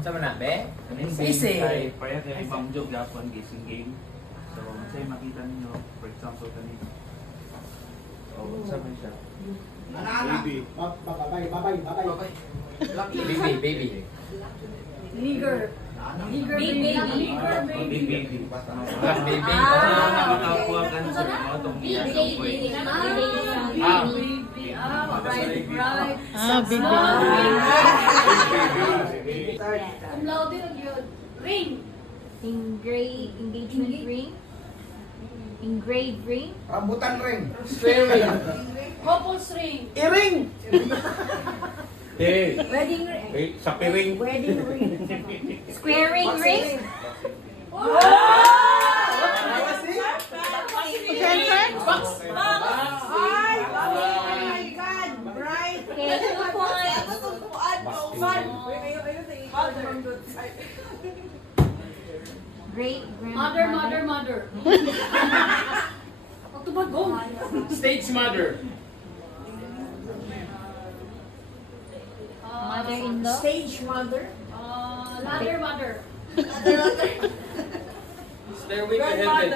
Sama na, be? Sisi. Payat yung ibang job yapon guessing game. So, masaya makita ninyo, for example, kanina. So, sama siya. Baby. Baby. Liger. Baby. Baby. Nakakakuha ka sa mga itong Baby. Right. Baby. Cum laude na yun. Ring. Engagement ring. Engraved ring. Rambutan ring. Swearing. Couples ring. Iring. Wedding ring. Sa piring. Wedding ring. Squaring ring. Okay, 2 points. Great grandmother. Mother. Pagtubago. Stage mother. Mother-in-law. Stage mother. Ladder mother. Stairway to heaven.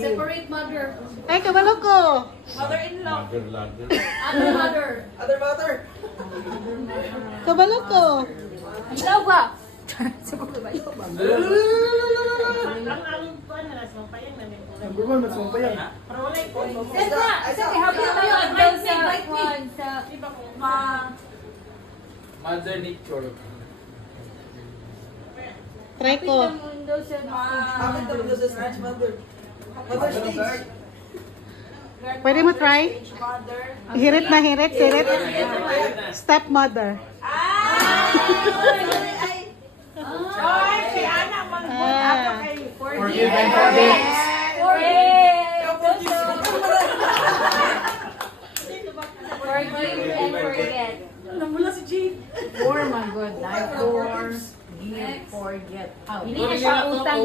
Separate mother. Ay, kabalo ko. Mother-in-law. Ladder. Other mother. Kabalo ko. Ikaw ba? Number 1, mas mampayang. Sa happy tayo daw sa Mother nature. Try ko. Pwede mo try? Hirit na hirit, sirit. Stepmother. Forgive and forget. Forgive and forget. For my good life. Give, forget. Out. Hindi na siya utang.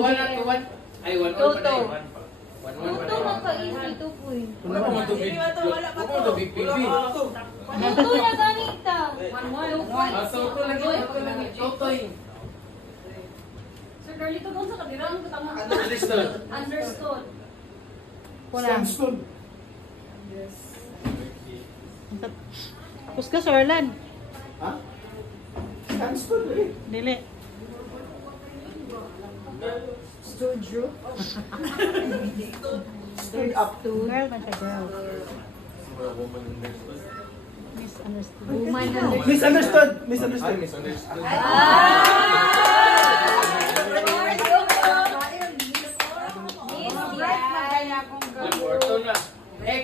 Ay, one all pa na Toto. yun. One Ito maka-easy to po eh. Wala mo to big. Wala to big baby. Ito na ganita. Toto lagi. Totoy. Sir Carlito, kung sa kadirang ko tama. Understood. Understood. Sandstone. Tapos ka, Sorlan. Ha? Sandstone eh. Dili. Studio. Stood up. Girl man siya, girl. Misunderstood. Woman Misunderstood. Misunderstood. Misunderstood. Orto na. Egg.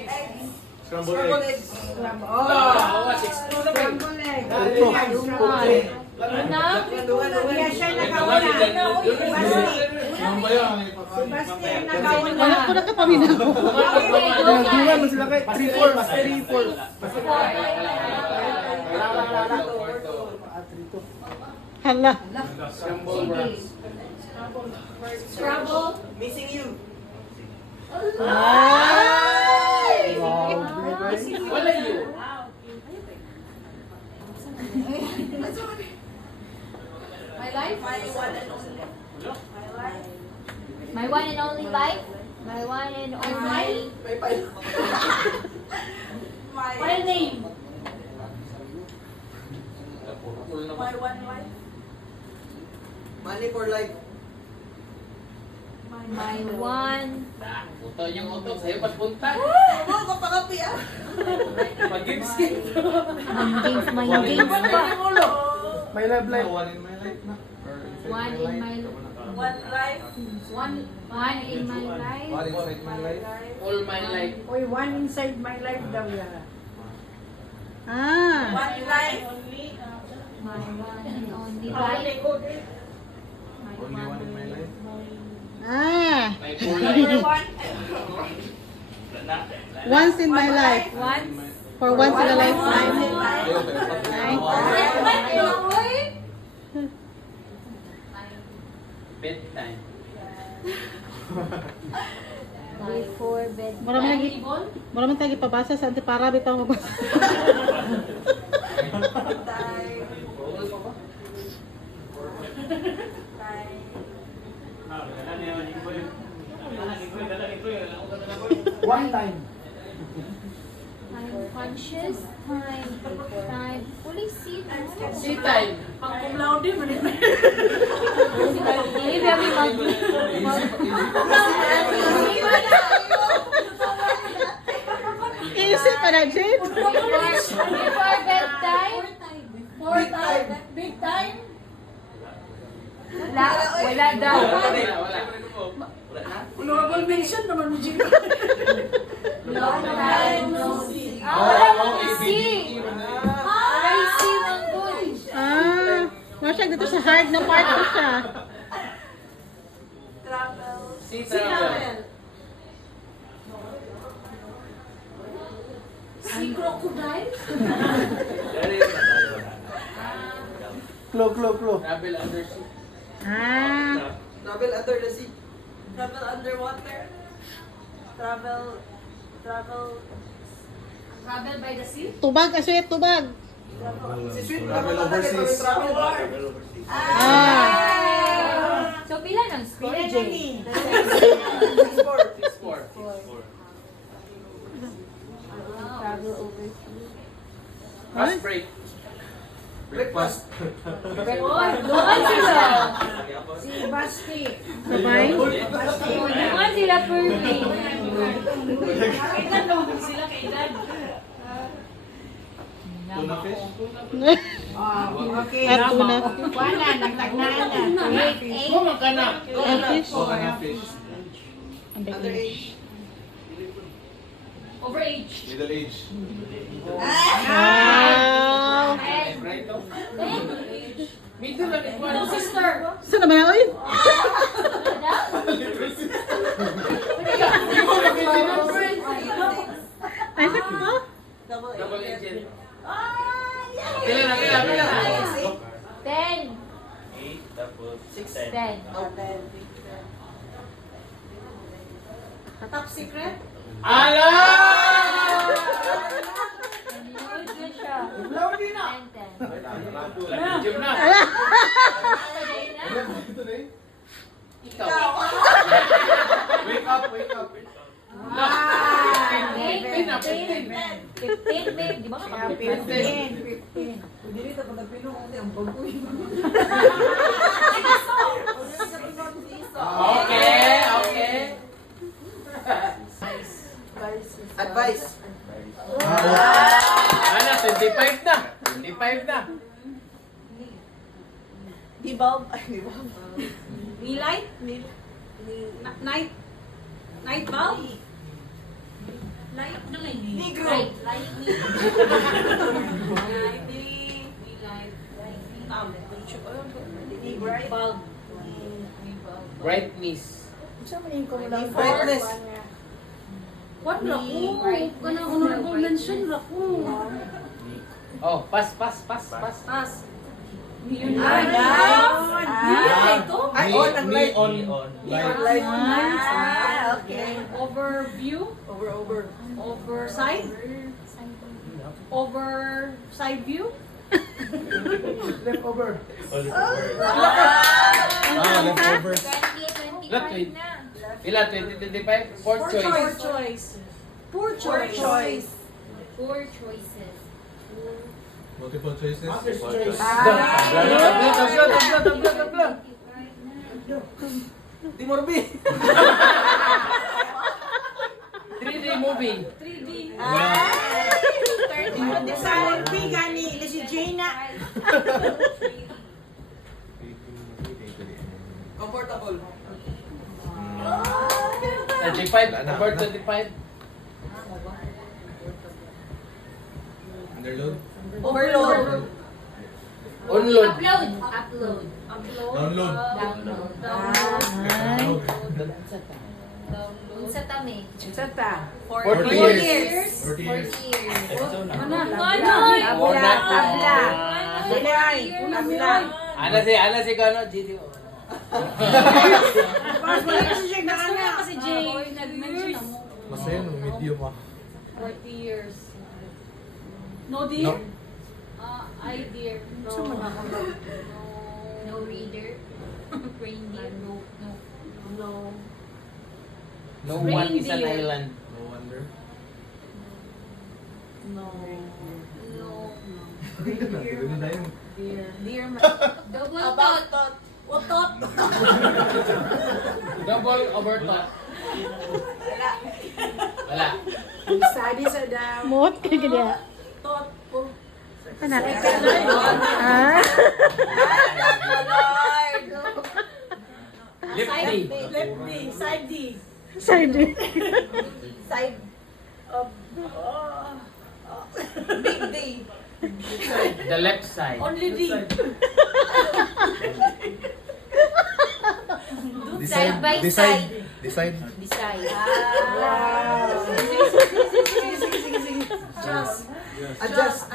Scrambled eggs. Oh, 6-2 na ba? Wala ko na ka paminaw. Nagduwan mo sila kay 3-4. Mas 3-4. Hala. Scramble rocks. Scrabble. Missing you. Ay! Wala yun. My life. My one and only life. My one and only. My name. Money for life. My one. Uto yung uto. Sa'yo pagpunta. Mag-games My games pa. My love life. One in my inside my life. All my life. Oy, one inside my life daw yan. Ah. My one and only life. Only one in my life. Ah. My full life. Once in my life. Once. For once in a lifetime. Bedtime. Before bed. Marami lagi. Marami tagi pabasa sa antipara bitaw mo. time. Police seat. C time. Pang cum laude, mali. Hindi kami mag... Easy pa na, Jade. Before bedtime. Big time. Wala daw. Wala. Honorable mention naman mo, Jim. Long time no see. Wala mong isi. Wala isi ng good. Masya dito sa hard na part ko siya. C travel. Si crocodile. Klo. Travel under sea. Travel under the sea. Travel underwater. Travel. Travel by the sea. Tubag, aswit, tubag. Si Sweet Travel overseas. Travel war. So, pila ng score, Jay? 6-4. Fast break. Breakfast. Doon sila. Si Basti. Sabay. Doon sila Purvey. Kailan no? Sila kailan? Tuna fish. Okay. At tuna. Wala, nagtagnaan na. Kumang ka na. And fish. Tuna fish. Underage. Overage. Middle age. Wow. Right off. Middle lang ito. Ano, sister? Saan naman na, oy? Ay, sakit mo? Double agent. Pila na. 10. 8 tapos 10. 10. Top secret? Ala! Nanood na siya. 10. Medium na. Ikaw. Wake up. 15 na. 15, babe. Di ba ka 15. Dili ta pag Pino kasi ang bagoy. Okay. Advice. Ana, 25 na. 25 na. Di-bulb. Ay, di-bulb. Light? Night? Night bulb? Light na lang. Negro. Light. Bright. Bulb. Brightness. Brightness. What raku? Kanang honorable mention raku. Oh, pass. Pass. Yun. Ito? Ay, nag-light. Neon. Light. Okay. Overview? Over. Oversight? Over side view? Leftover. Leftovers. 20, 25 na. Ilan? 20, 25? Fourth choice. Poor choice. Four choices. Multiple choices. Tabla. Di Morbi. 3D movie. 3D. Comfortable. 25. Number 25. Underload. Overload. Unload. Upload. Download. Download. Unsa tami? 40 years. 40 years. 40 years. Manoy! Tabla. Ana si Kano, GTO. Kasi Jay, nag-mention mo. Masaya nung medium 40 years. No dear? I dear. No. No reader. Reindeer. No. No one is an Reindeer. island. No wonder. No. Dear man. Double About thought. tot. Utot. Double overthought. Wala. Sadi sa daw. Muot ka ganyan. Tot. Oh. Ano? Ah? Lord. Lip day. Left D. Side D. Side. Side of big D. The left side. Only D. Side by side. Decide. Decide. Wow. Adjust.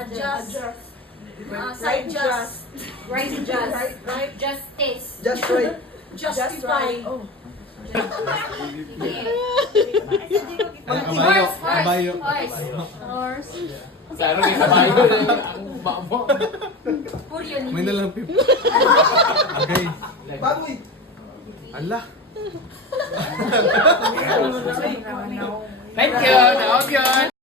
Side just. Right just. Right. Justice. Just right. Justify. Kabayo. Kabayo. Horse. Lalo may kabayo ang mamo. May nalang pip. Okay. Baboy. Allah. Thank you. Naog yun.